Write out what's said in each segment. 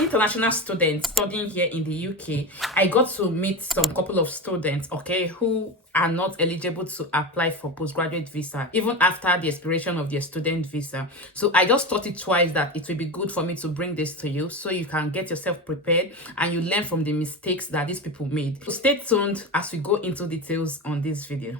international student studying here in the UK, I got to meet some couple of students, okay, who are not eligible to apply for postgraduate visa even after the expiration of their student visa. So I just thought it twice that it would be good for me to bring this to you so you can get yourself prepared and you learn from the mistakes that these people made. So stay tuned as we go into details on this video.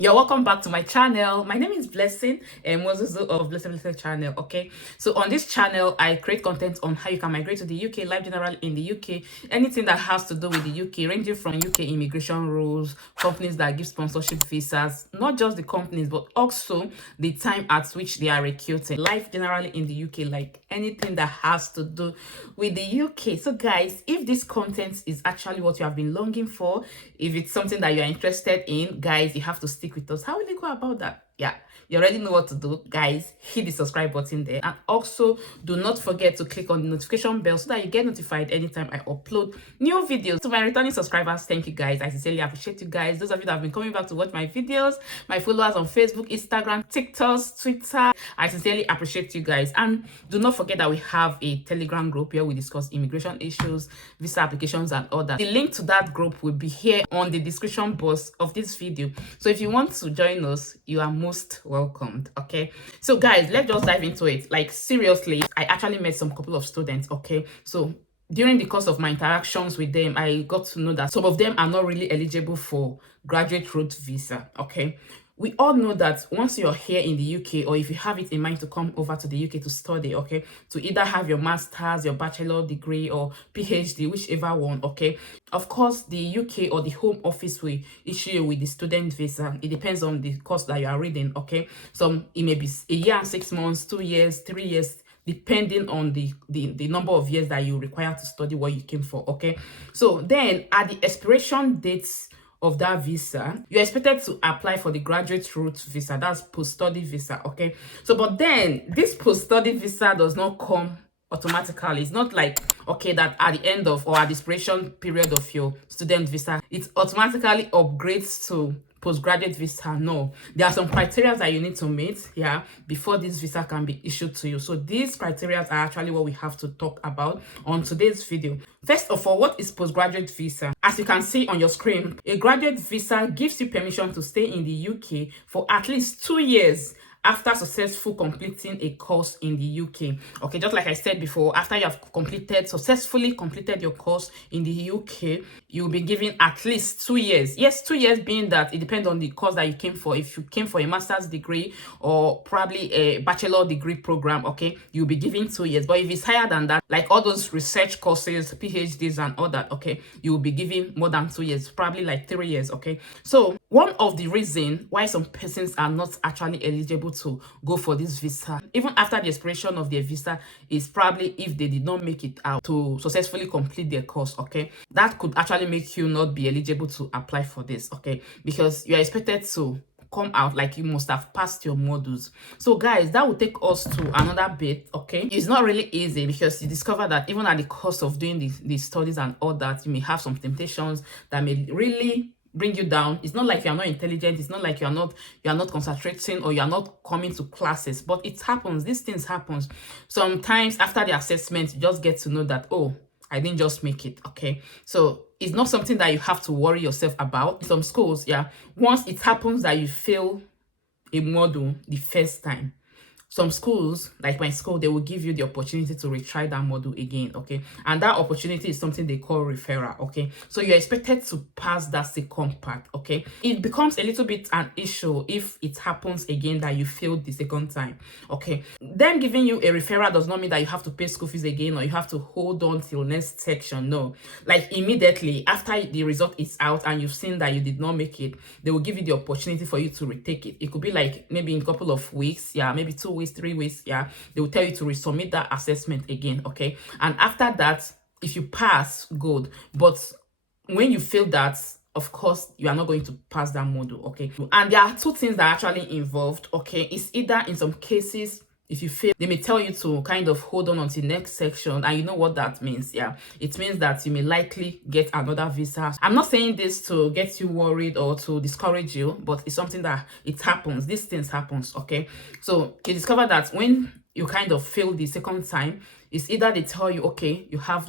You're welcome back to my channel. My name is Blessing and Moses of Blessing channel. Okay, so on this channel I create content on how you can migrate to the UK, life generally in the UK, anything that has to do with the UK, ranging from UK immigration rules, companies that give sponsorship visas, not just the companies but also the time at which they are recruiting, life generally in the UK, like anything that has to do with the UK. So guys, if this content is actually what you have been longing for, if it's something that you're interested in, guys, you have to stick with us. How will you go about that? Yeah, you already know what to do, guys. Hit the subscribe button there, and also do not forget to click on the notification bell so that you get notified anytime I upload new videos. To my returning subscribers, thank you guys. I sincerely appreciate you guys. Those of you that have been coming back to watch my videos, my followers on Facebook, Instagram, TikTok, Twitter, I sincerely appreciate you guys. And do not forget that we have a Telegram group where we discuss immigration issues, visa applications, and all that. The link to that group will be here on the description box of this video. So if you want to join us, you are most welcomed. Okay, so guys, let's just dive into it. Like seriously, I actually met some couple of students. Okay, so during the course of my interactions with them, I got to know that some of them are not really eligible for graduate route visa. Okay, we all know that once you're here in the UK, or if you have it in mind to come over to the UK to study, okay, to either have your master's, your bachelor degree, or PhD, whichever one, okay, of course the UK or the home office will issue you with the student visa. It depends on the course that you are reading. Okay, so it may be a year and 6 months, 2 years, 3 years, depending on the number of years that you require to study what you came for. Okay, so then at the expiration dates of that visa, you're expected to apply for the graduate route visa, that's post-study visa. Okay, so but then this post-study visa does not come automatically. It's not like, okay, that at the end of or at the expiration period of your student visa it automatically upgrades to postgraduate visa. No, there are some criteria that you need to meet, yeah, before this visa can be issued to you. So these criteria are actually what we have to talk about on today's video. First of all, what is postgraduate visa? As you can see on your screen, a graduate visa gives you permission to stay in the UK for at least 2 years after successfully completing a course in the UK. Okay, just like I said before, after you have successfully completed your course in the UK, you'll be given at least 2 years. Yes, 2 years being that it depends on the course that you came for. If you came for a master's degree or probably a bachelor degree program, okay, you'll be given 2 years. But if it's higher than that, like all those research courses, PhDs and all that, okay, you'll be given more than 2 years, probably like 3 years. Okay, so one of the reasons why some persons are not actually eligible to go for this visa even after the expiration of their visa is probably if they did not make it out to successfully complete their course. Okay, that could actually make you not be eligible to apply for this. Okay, because you are expected to come out like you must have passed your modules. So guys, that will take us to another bit. Okay, it's not really easy because you discover that even at the cost of doing the studies and all that, you may have some temptations that may really bring you down. It's not like you're not intelligent, it's not like you're not concentrating or you're not coming to classes, but it happens. These things happens sometimes. After the assessment, you just get to know that, oh, I didn't just make it. Okay, so it's not something that you have to worry yourself about. In some schools, yeah, once it happens that you fail a module the first time, some schools, like my school, they will give you the opportunity to retry that module again. Okay, and that opportunity is something they call referral. Okay, so you're expected to pass that second part. Okay, it becomes a little bit an issue if it happens again that you failed the second time. Okay, them giving you a referral does not mean that you have to pay school fees again or you have to hold on till next section. No, like immediately after the result is out and you've seen that you did not make it, they will give you the opportunity for you to retake it. It could be like maybe in a couple of weeks, yeah, maybe 2 weeks, 3 weeks, yeah, they will tell you to resubmit that assessment again. Okay, and after that, if you pass, good, but when you fail that, of course you are not going to pass that module. Okay, and there are two things that are actually involved. Okay, it's either in some cases if you fail, they may tell you to kind of hold on until next section, and you know what that means. Yeah, it means that you may likely get another visa. I'm not saying this to get you worried or to discourage you, but it's something that it happens. These things happens. Okay, so you discover that when you kind of fail the second time, it's either they tell you, okay, you have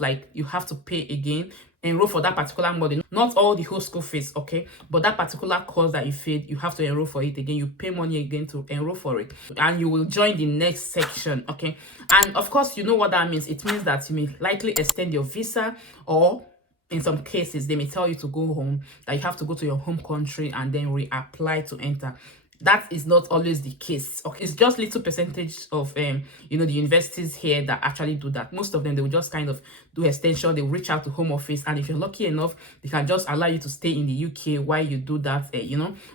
to pay again, enroll for that particular module, not all the whole school fees, okay, but that particular course that you failed, you have to enroll for it again. You pay money again to enroll for it, and you will join the next section. Okay, and of course, you know what that means. It means that you may likely extend your visa, or in some cases they may tell you to go home, that you have to go to your home country and then reapply to enter. That is not always the case. Okay, it's just little percentage of the universities here that actually do that. Most of them, they will just kind of do extension. They will reach out to home office, and if you're lucky enough, they can just allow you to stay in the UK while you do that,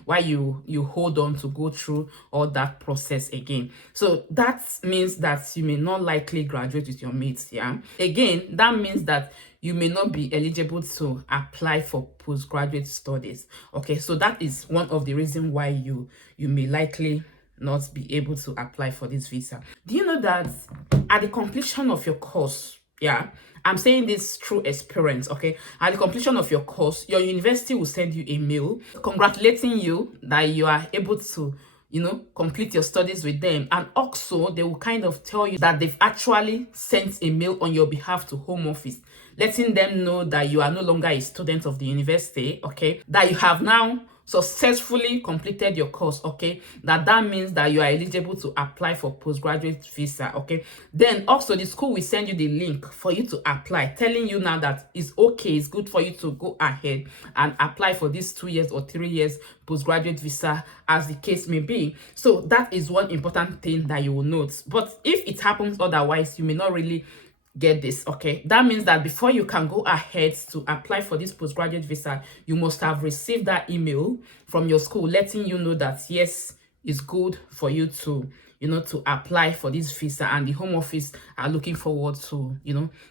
while you hold on to go through all that process again. So that means that you may not likely graduate with your mates. Yeah, again, that means that you may not be eligible to apply for postgraduate studies. Okay, so that is one of the reasons why you may likely not be able to apply for this visa. Do you know that at the completion of your course, yeah, I'm saying this through experience, okay, at the completion of your course, your university will send you a mail congratulating you that you are able to complete your studies with them. And also they will kind of tell you that they've actually sent a mail on your behalf to home office, letting them know that you are no longer a student of the university, okay, that you have now successfully completed your course, okay, that means that you are eligible to apply for postgraduate visa. Okay, then also the school will send you the link for you to apply, telling you now that it's okay, it's good for you to go ahead and apply for this 2 years or 3 years postgraduate visa, as the case may be. So that is one important thing that you will note. But if it happens otherwise, you may not really get this. Okay, that means that before you can go ahead to apply for this postgraduate visa, you must have received that email from your school letting you know that yes, it's good for you to to apply for this visa, and the home office are looking forward to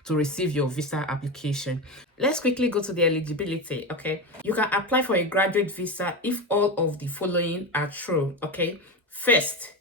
to receive your visa application. Let's quickly go to the eligibility. Okay, you can apply for a graduate visa if all of the following are true. Okay, first,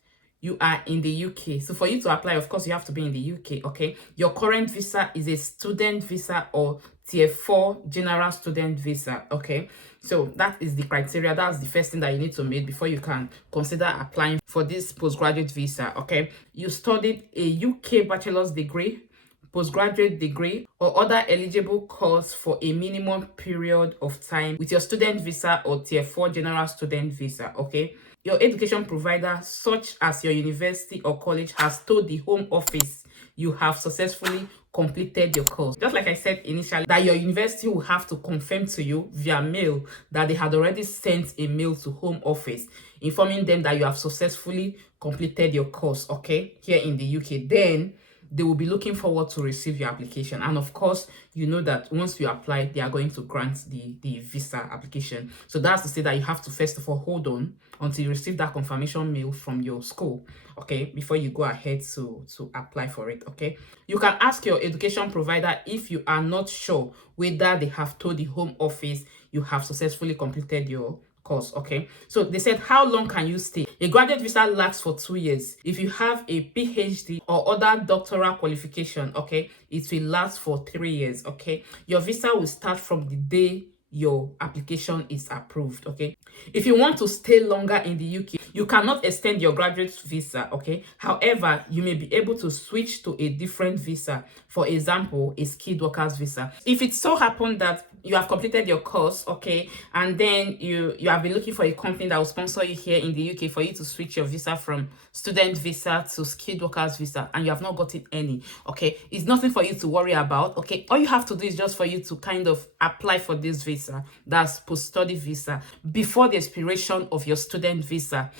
you are in the UK. So for you to apply, of course, you have to be in the UK, okay? Your current visa is a student visa or tier 4 general student visa, okay? So that is the criteria. That's the first thing that you need to meet before you can consider applying for this postgraduate visa, okay? You studied a UK bachelor's degree, postgraduate degree, or other eligible course for a minimum period of time with your student visa or tier 4 general student visa, okay? Your education provider, such as your university or college, has told the home office you have successfully completed your course. Just like I said initially, that your university will have to confirm to you via mail that they had already sent a mail to home office informing them that you have successfully completed your course, okay, here in the UK. Then they will be looking forward to receive your application. And of course, you know that once you apply, they are going to grant the visa application. So that's to say that you have to first of all hold on until you receive that confirmation mail from your school, okay, before you go ahead to apply for it. Okay, you can ask your education provider if you are not sure whether they have told the home office you have successfully completed your course. Okay, so they said, how long can you stay? A graduate visa lasts for 2 years. If you have a PhD or other doctoral qualification, okay, it will last for 3 years. Okay, your visa will start from the day your application is approved. Okay, if you want to stay longer in the UK, you cannot extend your graduate visa. Okay, however, you may be able to switch to a different visa, for example, a skilled workers visa. If it so happened that you have completed your course, okay, and then you have been looking for a company that will sponsor you here in the UK for you to switch your visa from student visa to skilled workers visa, and you have not gotten any, okay, it's nothing for you to worry about. Okay, all you have to do is just for you to kind of apply for this visa, that's post-study visa, before the expiration of your student visa.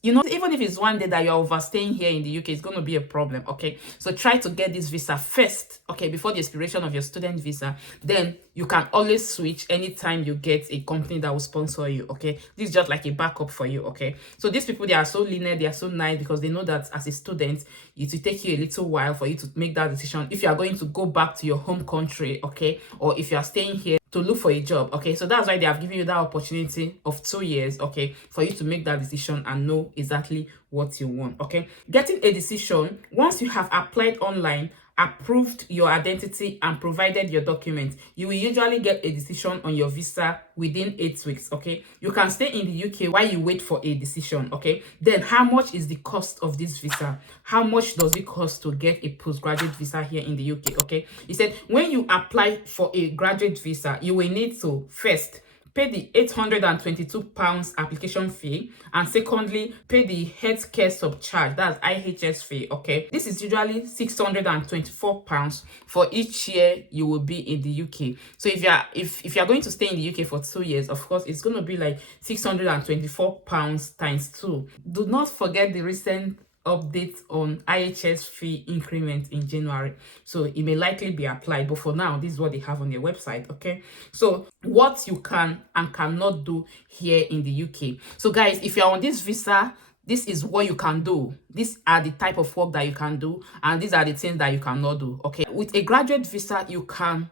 You know, even if it's one day that you're overstaying here in the UK, it's going to be a problem, okay? So try to get this visa first, okay, before the expiration of your student visa. Then you can always switch anytime you get a company that will sponsor you, okay? This is just like a backup for you, okay? So these people, they are so lenient, they are so nice, because they know that as a student, it will take you a little while for you to make that decision if you are going to go back to your home country, okay? Or if you are staying here to look for a job. Okay, so that's why they have given you that opportunity of 2 years, okay, for you to make that decision and know exactly what you want. Okay, getting a decision once you have applied online, approved your identity, and provided your documents, you will usually get a decision on your visa within 8 weeks. Okay, you can stay in the UK while you wait for a decision. Okay, then how much is the cost of this visa? How much does it cost to get a postgraduate visa here in the UK? Okay, he said when you apply for a graduate visa, you will need to first pay the £822 application fee, and secondly pay the healthcare subcharge, that's IHS fee. Okay, this is usually £624 for each year you will be in the UK. So if you're going to stay in the UK for 2 years, of course it's going to be like £624 times 2. Do not forget the recent updates on IHS fee increment in January, so it may likely be applied, but for now this is what they have on their website. Okay, so what you can and cannot do here in the UK. So guys, if you're on this visa, this is what you can do. These are the type of work that you can do, and these are the things that you cannot do. Okay, with a graduate visa you can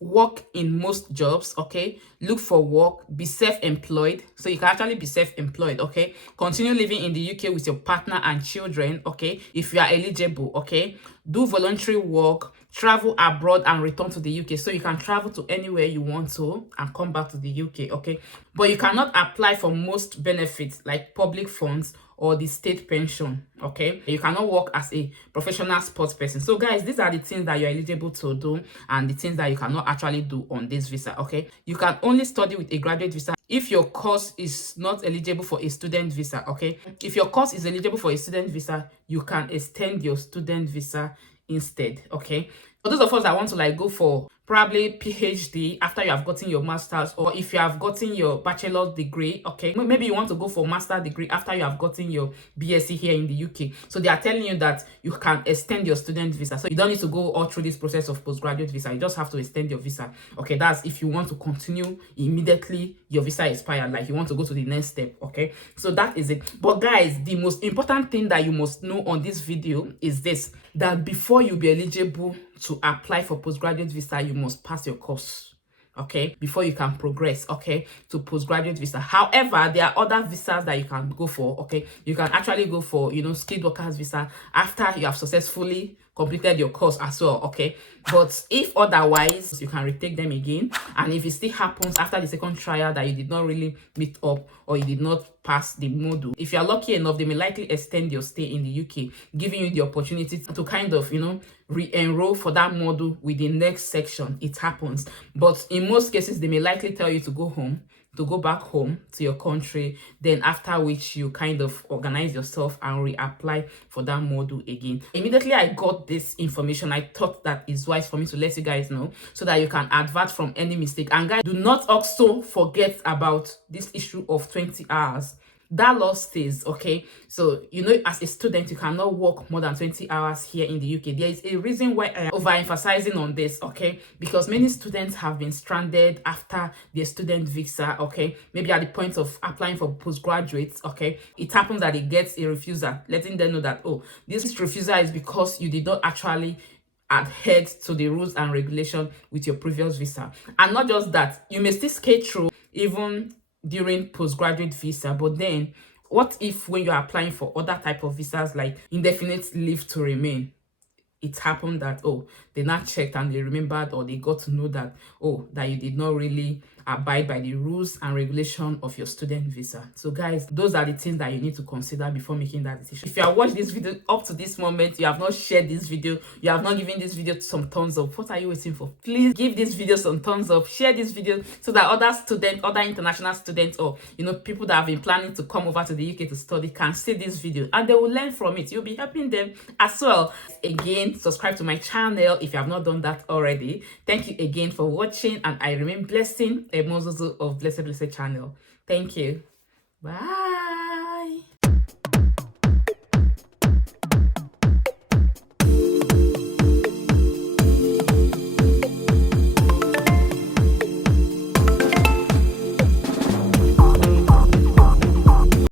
work in most jobs. Okay, look for work, be self-employed, so you can actually be self-employed. Okay, continue living in the UK with your partner and children. Okay, if you are eligible. Okay, do voluntary work, travel abroad and return to the UK, so you can travel to anywhere you want to and come back to the UK. Okay, but you cannot apply for most benefits like public funds or the state pension. Okay, you cannot work as a professional sports person. So guys, these are the things that you're eligible to do and the things that you cannot actually do on this visa. Okay, you can only study with a graduate visa if your course is not eligible for a student visa. Okay, if your course is eligible for a student visa, you can extend your student visa instead. Okay, for those of us that want to like go for probably PhD after you have gotten your master's, or if you have gotten your bachelor's degree, okay, maybe you want to go for master's degree after you have gotten your BSc here in the UK, so they are telling you that you can extend your student visa, so you don't need to go all through this process of postgraduate visa. You just have to extend your visa. Okay, that's if you want to continue immediately your visa expired, like you want to go to the next step. Okay, so that is it. But guys, the most important thing that you must know on this video is this, that before you be eligible to apply for postgraduate visa, you must pass your course. Okay, before you can progress, okay, to postgraduate visa. However, there are other visas that you can go for. Okay, you can actually go for, you know, skilled workers visa after you have successfully completed your course as well. Okay, but if otherwise, you can retake them again, and if it still happens after the second trial that you did not really meet up or you did not pass the module, if you are lucky enough, they may likely extend your stay in the UK, giving you the opportunity to kind of, you know, re-enroll for that module with the next section. It happens, but in most cases they may likely tell you to go home, to go back home to your country, then after which you kind of organize yourself and reapply for that module again. Immediately I got this information, I thought that it's wise for me to let you guys know so that you can advert from any mistake. And guys, do not also forget about this issue of 20 hours. That law stays. Okay, so you know, as a student you cannot work more than 20 hours here in the UK. There is a reason why I am overemphasizing on this. Okay, because many students have been stranded after their student visa. Okay, maybe at the point of applying for postgraduates. Okay, it happens that it gets a refusal, letting them know that, oh, this refusal is because you did not actually adhere to the rules and regulations with your previous visa. And not just that, you may still skate through even during postgraduate visa, but then what if when you're applying for other type of visas like indefinite leave to remain, it happened that, oh, they not checked and they remembered, or they got to know that, oh, that you did not really abide by the rules and regulation of your student visa. So guys, those are the things that you need to consider before making that decision. If you have watched this video up to this moment, you have not shared this video, you have not given this video some thumbs up, what are you waiting for? Please give this video some thumbs up, share this video so that other students, other international students, or you know, people that have been planning to come over to the UK to study can see this video and they will learn from it. You'll be helping them as well. Again, subscribe to my channel if you have not done that already. Thank you again for watching, and I remain Blessing, a Mozozo of Blessed channel. Thank you. Bye.